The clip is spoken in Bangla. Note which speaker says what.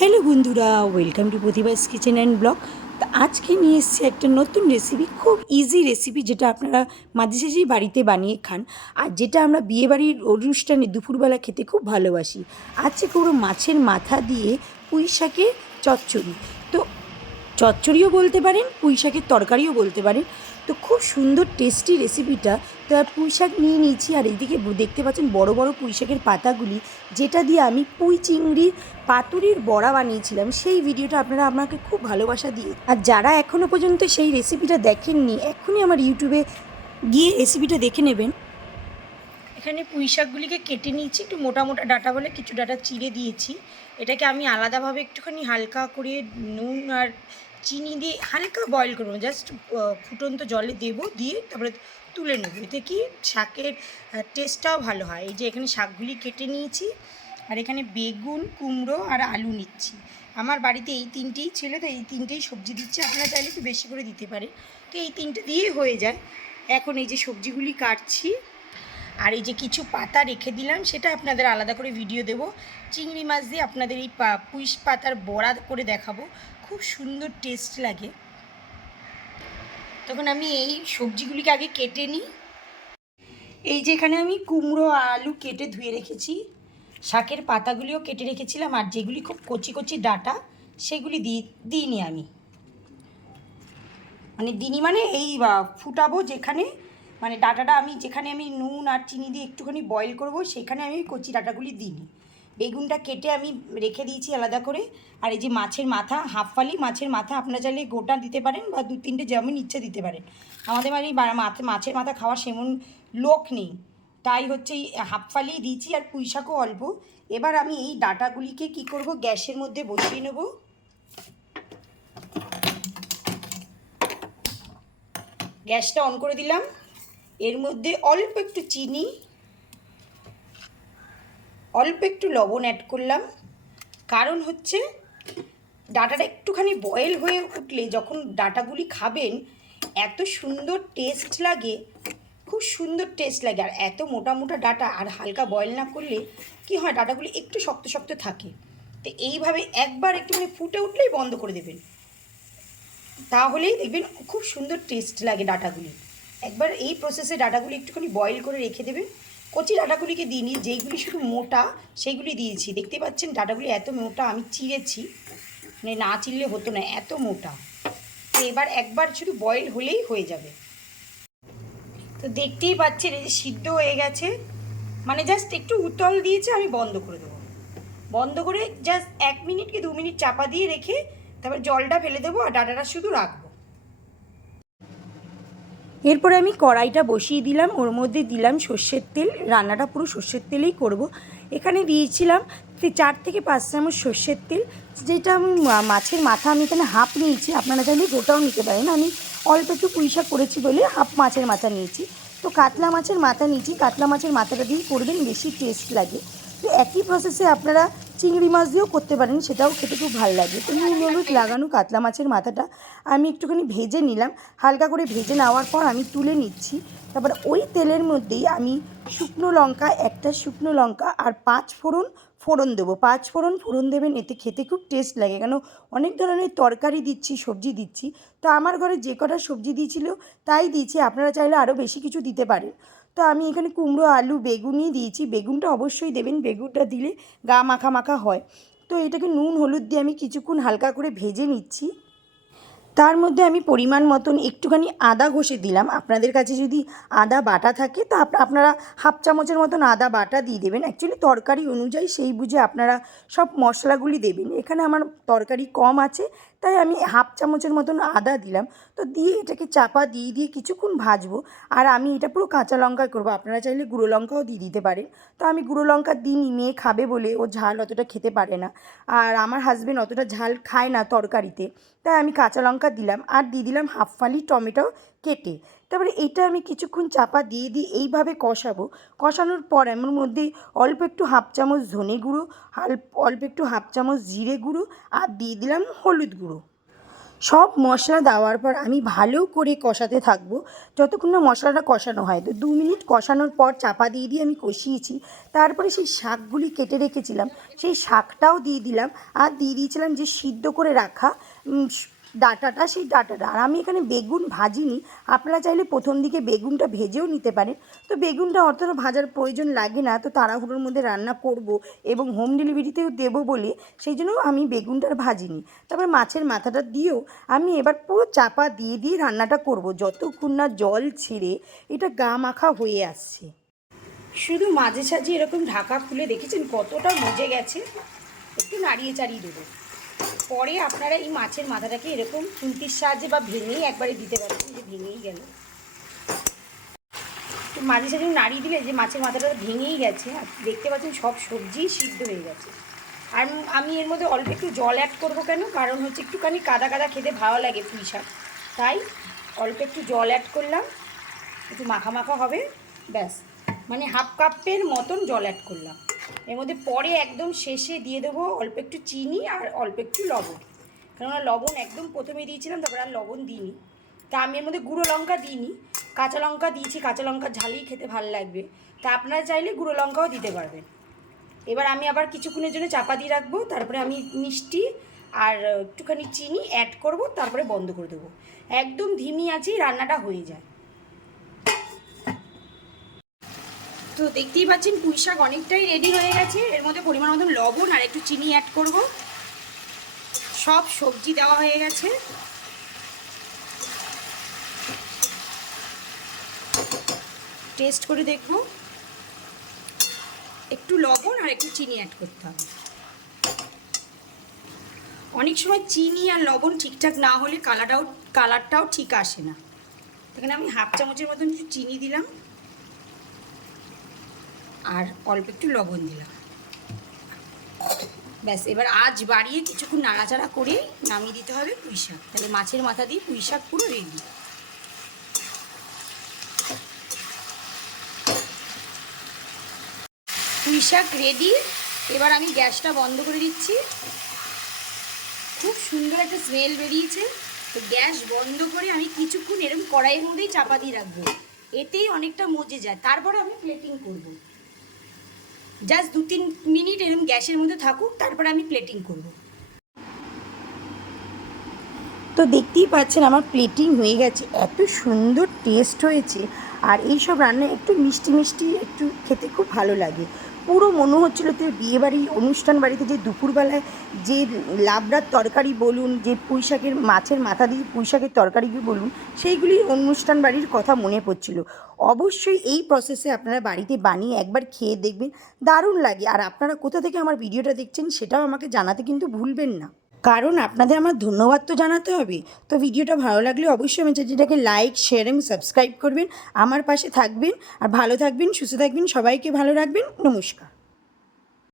Speaker 1: হ্যালো বন্ধুরা welcome to Pratibha's kitchen and blog তো আজকে নিয়ে এসেছি একটা নতুন রেসিপি খুব ইজি রেসিপি যেটা আপনারা মাঝে সাঝেই বাড়িতে বানিয়ে খান। আর যেটা আমরা বিয়েবাড়ির অনুষ্ঠানে দুপুরবেলা খেতে খুব ভালোবাসি। আজকে পুরো মাছের মাথা দিয়ে পুঁই শাকের চচ্চড়ি। তো চচ্চড়িও বলতে পারেন, পুঁই শাকের তরকারিও বলতে পারেন। তো খুব সুন্দর টেস্টি রেসিপিটা তো পুঁই শাক নিয়ে নিয়েছি, আর এইদিকে দেখতে পাচ্ছেন বড় বড় পুঁই শাকের পাতাগুলি, যেটা দিয়ে আমি পুঁই চিংড়ির পাতুরির বড়া বানিয়েছিলাম। সেই ভিডিওটা আপনারা আমাকে খুব ভালোবাসা দিয়ে। আর যারা এখনও পর্যন্ত সেই রেসিপিটা দেখেননি এখনই আমার ইউটিউবে গিয়ে রেসিপিটা দেখে নেবেন। এখানে পুঁই শাকগুলিকে কেটে নিয়েছি, একটু মোটা মোটা ডাটা বলে কিছু ডাটা চিড়ে দিয়েছি। এটাকে আমি আলাদাভাবে একটুখানি হালকা করে নুন আর চিনি দিয়ে হালকা বয়েল করব। জাস্ট ফুটন্ত জলে দেবো, দিয়ে তারপরে তুলে নেব। এতে কি শাকের টেস্টটাও ভালো হয়। এই যে এখানে শাকগুলি কেটে নিয়েছি, আর এখানে বেগুন, কুমড়ো আর আলু নিচ্ছি। আমার বাড়িতে এই তিনটেই ছিল, তো এই তিনটেই সবজি দিচ্ছে। আপনারা চাইলে একটু বেশি করে দিতে পারেন। তো এই তিনটে দিয়েই হয়ে যায়। এখন এই যে সবজিগুলি কাটছি আর এই যে কিছু পাতা রেখে দিলাম, সেটা আপনাদের আলাদা করে ভিডিও দেব। চিংড়ি মাছ দিয়ে আপনাদের এই পুঁইশ পাতার বড়া করে দেখাবো। খুব সুন্দর টেস্ট লাগে। তখন আমি এই সবজিগুলিকে আগে কেটে নিই। এই যে এখানে আমি কুমড়ো, আলু কেটে ধুয়ে রেখেছি। শাকের পাতাগুলিও কেটে রেখেছিলাম, আর যেগুলি খুব কচি কচি ডাটা, সেগুলি দিই দিইনি আমি। মানে দিনই মানে এই ফুটাবো যেখানে মানে ডাটাটা আমি যেখানে আমি নুন আর চিনি দিয়ে একটুখানি বয়েল করব, সেখানে আমি কচি ডাটাগুলি দিইনি। বেগুনটা কেটে আমি রেখে দিয়েছি আলাদা করে। আর এই যে মাছের মাথা, হাফ ফালি মাছের মাথা, আপনারা চাইলে গোটা দিতে পারেন বা দু তিনটে যেমন ইচ্ছা দিতে পারেন। আমাদের বাড়ি মাছের মাথা খাওয়ার সেমন লোক নেই। তাই হচ্ছে এই হাফ ফালি দিয়েছি আর পুঁই শাকও অল্প। এবার আমি এই ডাটাগুলিকে কি করব, গ্যাসের মধ্যে বসিয়ে নেব। গ্যাসটা অন করে দিলাম। এর মধ্যে অল্প একটু চিনি, অল্প একটু লবণ অ্যাড করলাম। কারণ হচ্ছে ডাটাটা একটুখানি বয়েল হয়ে উঠলে যখন ডাটাগুলি খাবেন, এত সুন্দর টেস্ট লাগে, খুব সুন্দর টেস্ট লাগে। আর এত মোটা মোটা ডাটা আর হালকা বয়েল না করলে কি হয়, ডাটাগুলি একটু শক্ত শক্ত থাকে। তো এইভাবে একবার একটুখানি ফুটে উঠলেই বন্ধ করে দেবেন। তাহলেই দেখবেন খুব সুন্দর টেস্ট লাগে ডাটাগুলি। একবার এই প্রসেসে ডাটাগুলি একটুখানি বয়েল করে রেখে দেবেন কচি ডাটাগুলিকে দিইনি যেইগুলি শুধু মোটা, সেইগুলি দিয়েছি। দেখতে পাচ্ছেন ডাটাগুলি এত মোটা, আমি চিড়েছি মানে না চিড়লে হতো না, এত মোটা। তো এবার একবার শুধু বয়েল হলেই হয়ে যাবে। তো দেখতেই পাচ্ছেন, এই যে সিদ্ধ হয়ে গেছে। মানে জাস্ট একটু উতল দিয়েছে, আমি বন্ধ করে দেবো। বন্ধ করে জাস্ট এক মিনিট কি দু মিনিট চাপা দিয়ে রেখে তারপর জলটা ফেলে দেবো আর ডাটাটা শুধু রাখব। এরপরে আমি কড়াইটা বসিয়ে দিলাম, ওর মধ্যে দিলাম সর্ষের তেল, রান্নাটা পুরো সর্ষের তেলেই করব। এখানে দিয়েছিলাম চার থেকে পাঁচ চামচ সর্ষের তেল, যেটা আমি মাছের মাথা আমি এখানে হাফ নিয়েছি, আপনারা চাইলে গোটাও নিতে পারেন। আমি অল্প একটু পুঁইশাক করেছি বলে হাফ মাছের মাথা নিয়েছি। তো কাতলা মাছের মাথা নিয়েছি, কাতলা মাছের মাথাটা দিয়ে করবেন, বেশি টেস্ট লাগে। তো একই প্রসেসে আপনারা চিংড়ি মাছ দিয়েও করতে পারেন, সেটাও খেতে খুব ভালো লাগে। তো নুন, হলুদ লাগানো কাতলা মাছের মাথাটা আমি একটুখানি ভেজে নিলাম। হালকা করে ভেজে নেওয়ার পর আমি তুলে নিচ্ছি। তারপর ওই তেলের মধ্যেই আমি শুকনো লঙ্কা, একটা শুকনো লঙ্কা আর পাঁচ ফোড়ন ফোড়ন দেবো। পাঁচ ফোড়ন ফোড়ন দেবেন, এতে খেতে খুব টেস্ট লাগে। কেন? অনেক ধরনের তরকারি দিচ্ছি, সবজি দিচ্ছি। তো আমার ঘরে যে কটা সবজি দিয়েছিল, তাই দিয়েছি। আপনারা চাইলে আরও বেশি কিছু দিতে পারেন। তো আমি এখানে কুমড়ো, আলু, বেগুনই দিয়েছি। বেগুনটা অবশ্যই দেবেন। বেগুনটা দিলে গা মাখা মাখা হয়। তো এটাকে নুন, হলুদ দিয়ে আমি কিছুক্ষণ হালকা করে ভেজে নিচ্ছি। তার মধ্যে আমি পরিমাণ মতন একটুখানি আদা ঘষে দিলাম। আপনাদের কাছে যদি আদা বাটা থাকে, তা আপনারা হাফ চামচের মতন আদা বাটা দিয়ে দেবেন। অ্যাকচুয়ালি তরকারি অনুযায়ী সেই বুঝে আপনারা সব মশলাগুলি দেবেন। এখানে আমার তরকারি কম আছে তাই আমি হাফ চামচের মতন আদা দিলাম। তো দিয়ে এটাকে চাপা দিয়ে দিয়ে কিছুক্ষণ ভাজবো। আর আমি এটা পুরো কাঁচা লঙ্কায় করব। আপনারা চাইলে গুঁড়ো লঙ্কাও দিয়ে দিতে পারেন। তো আমি গুঁড়ো লঙ্কা দিইনি মেয়ে খাবে বলে। ও ঝাল অতটা খেতে পারে না। আর আমার হাজব্যান্ড অতটা ঝাল খায় না তরকারিতে। তাই আমি কাঁচা লঙ্কা দিলাম। আর দিয়ে দিলাম হাফ ফালি টমেটো কেটে। তারপরে এটা আমি কিছুক্ষণ চাপা দিয়ে দিয়ে এইভাবে কষাবো। কষানোর পর এমন মধ্যে অল্প একটু হাফ চামচ ধনে গুঁড়ো অল্প একটু হাফ চামচ জিরে গুঁড়ো আর দিয়ে দিলাম হলুদ গুঁড়ো। সব মশলা দেওয়ার পর আমি ভালো করে কষাতে থাকব। যতক্ষণ না মশলাটা কষানো হয়। তো দু মিনিট কষানোর পর চাপা দিয়ে দিয়ে আমি কষিয়েছি। তারপরে সেই শাকগুলি কেটে রেখেছিলাম। সেই শাকটাও দিয়ে দিলাম। আর দিয়ে দিয়েছিলাম যে সিদ্ধ করে রাখা ডাটাটা, সেই ডাটাটা। আর আমি এখানে বেগুন ভাজিনি। আপনারা চাইলে প্রথম দিকে বেগুনটা ভেজেও নিতে পারেন। তো বেগুনটা অতটা ভাজার প্রয়োজন লাগে না। তো তাড়াহুড়োর মধ্যে রান্না করব এবং হোম ডেলিভারিতেও দেবো বলে সেই জন্য আমি বেগুনটা ভাজিনি। তারপর মাছের মাথাটা দিয়েও আমি এবার পুরো চাপা দিয়ে দিয়ে রান্নাটা করব। যতক্ষণ না জল ছেড়ে এটা গা মাখা হয়ে আসছে। শুধু মাঝে সাঝে এরকম ঢাকা খুলে দেখেছেন কতটা মজে গেছে? একটু নাড়িয়ে চাড়িয়ে দেবো। পরে আপনারা এই মাছের মাথাটাকে এরকম খুন্তির সাহায্যে বা ভেঙেই একবারে দিতে পারেন যে ভেঙেই গেল। মাঝে সাঝে নাড়িয়ে দিলে যে মাছের মাথাটা ভেঙেই গেছে, আর দেখতে পাচ্ছেন সব সবজি সিদ্ধ হয়ে গেছে। আর আমি এর মধ্যে অল্প একটু জল অ্যাড করব কেন? কারণ হচ্ছে একটুখানি কাদা কাদা খেতে ভালো লাগে পুঁই শাক। তাই অল্প একটু জল অ্যাড করলাম, একটু মাখা মাখা হবে, ব্যাস। মানে হাফ কাপের মতন জল অ্যাড করলাম। এর মধ্যে পরে একদম শেষে দিয়ে দেবো অল্প একটু চিনি আর অল্প একটু লবণ। কেননা লবণ একদম প্রথমে দিয়েছিলাম, তারপর আর লবণ দিইনি। তা আমি এর মধ্যে গুঁড়ো লঙ্কা দিইনি, কাঁচা লঙ্কা দিয়েছি, কাঁচা লঙ্কা ঝালেই খেতে ভালো লাগবে। তা আপনারা চাইলে গুঁড়ো লঙ্কাও দিতে পারবেন। এবার আমি আবার কিছুক্ষণের জন্য চাপা দিয়ে রাখব, তারপরে আমি মিষ্টি আর একটুখানি চিনি অ্যাড করব, তারপরে বন্ধ করে দেবো। একদম ধিমি আছেই, রান্নাটা হয়ে যায়। তো দেখতেই পাচ্ছেন পুঁই শাক অনেকটাই রেডি হয়ে গেছে। এর মধ্যে পরিমাণ মতন লবণ আর একটু চিনি অ্যাড করব। সব সবজি দেওয়া হয়ে গেছে। টেস্ট করে দেখব। একটু লবণ আর একটু চিনি অ্যাড করতে হবে। অনেক সময় চিনি আর লবণ ঠিকঠাক না হলে কালারটাও কালারটাও ঠিক আসে না। এখানে আমি হাফ চামচের মতন একটু চিনি দিলাম। আর অল্প একটু লবণ দিলাম। ব্যাস, এবার আজ বাড়িয়ে কিছুক্ষণ নাড়াচাড়া করে নামিয়ে দিতে হবে পুঁই শাক। তাহলে মাছের মাথা দিয়ে পুঁই শাক পুরো রেডি পুঁই শাক রেডি এবার আমি গ্যাসটা বন্ধ করে দিচ্ছি। খুব সুন্দর একটা স্মেল বেরিয়েছে। তো গ্যাস বন্ধ করে আমি কিছুক্ষণ এরকম কড়াইয়ের মধ্যেই চাপা দিয়ে রাখব। এতেই অনেকটা মজে যায়। তারপরে আমি প্লেটিং করব। জাস্ট দু তিন মিনিট এরকম গ্যাসের মধ্যে থাকুক, তারপর আমি প্লেটিং করব। তো দেখতেই পাচ্ছেন আমার প্লেটিং হয়ে গেছে, এত সুন্দর টেস্ট হয়েছে। আর এইসব রান্না একটু মিষ্টি মিষ্টি একটু খেতে খুব ভালো লাগে। পুরো মনে হচ্ছিল তো বিয়েবাড়ি অনুষ্ঠান বাড়িতে যে দুপুরবেলায় যে লাবড়ার তরকারি বলুন, যে পুঁইশাকের মাছের মাথা দিয়ে পুঁইশাকের তরকারি বলুন, সেইগুলি অনুষ্ঠান বাড়ির কথা মনে পড়ছিল। অবশ্যই এই প্রসেসে আপনারা বাড়িতে বানিয়ে একবার খেয়ে দেখবেন। দারুণ লাগে। আর আপনারা কোথা থেকে আমার ভিডিওটা দেখছেন সেটাও আমাকে জানাতে কিন্তু ভুলবেন না। কারণ আপনাদের আমার ধন্যবাদ তো জানাতে হবে। তো ভিডিওটা ভালো লাগলে অবশ্যই আমার চ্যানেলটাকে লাইক শেয়ার এবং সাবস্ক্রাইব করবেন। আমার পাশে থাকবেন আর ভালো থাকবেন, সুস্থ থাকবেন, সবাইকে ভালো রাখবেন। নমস্কার।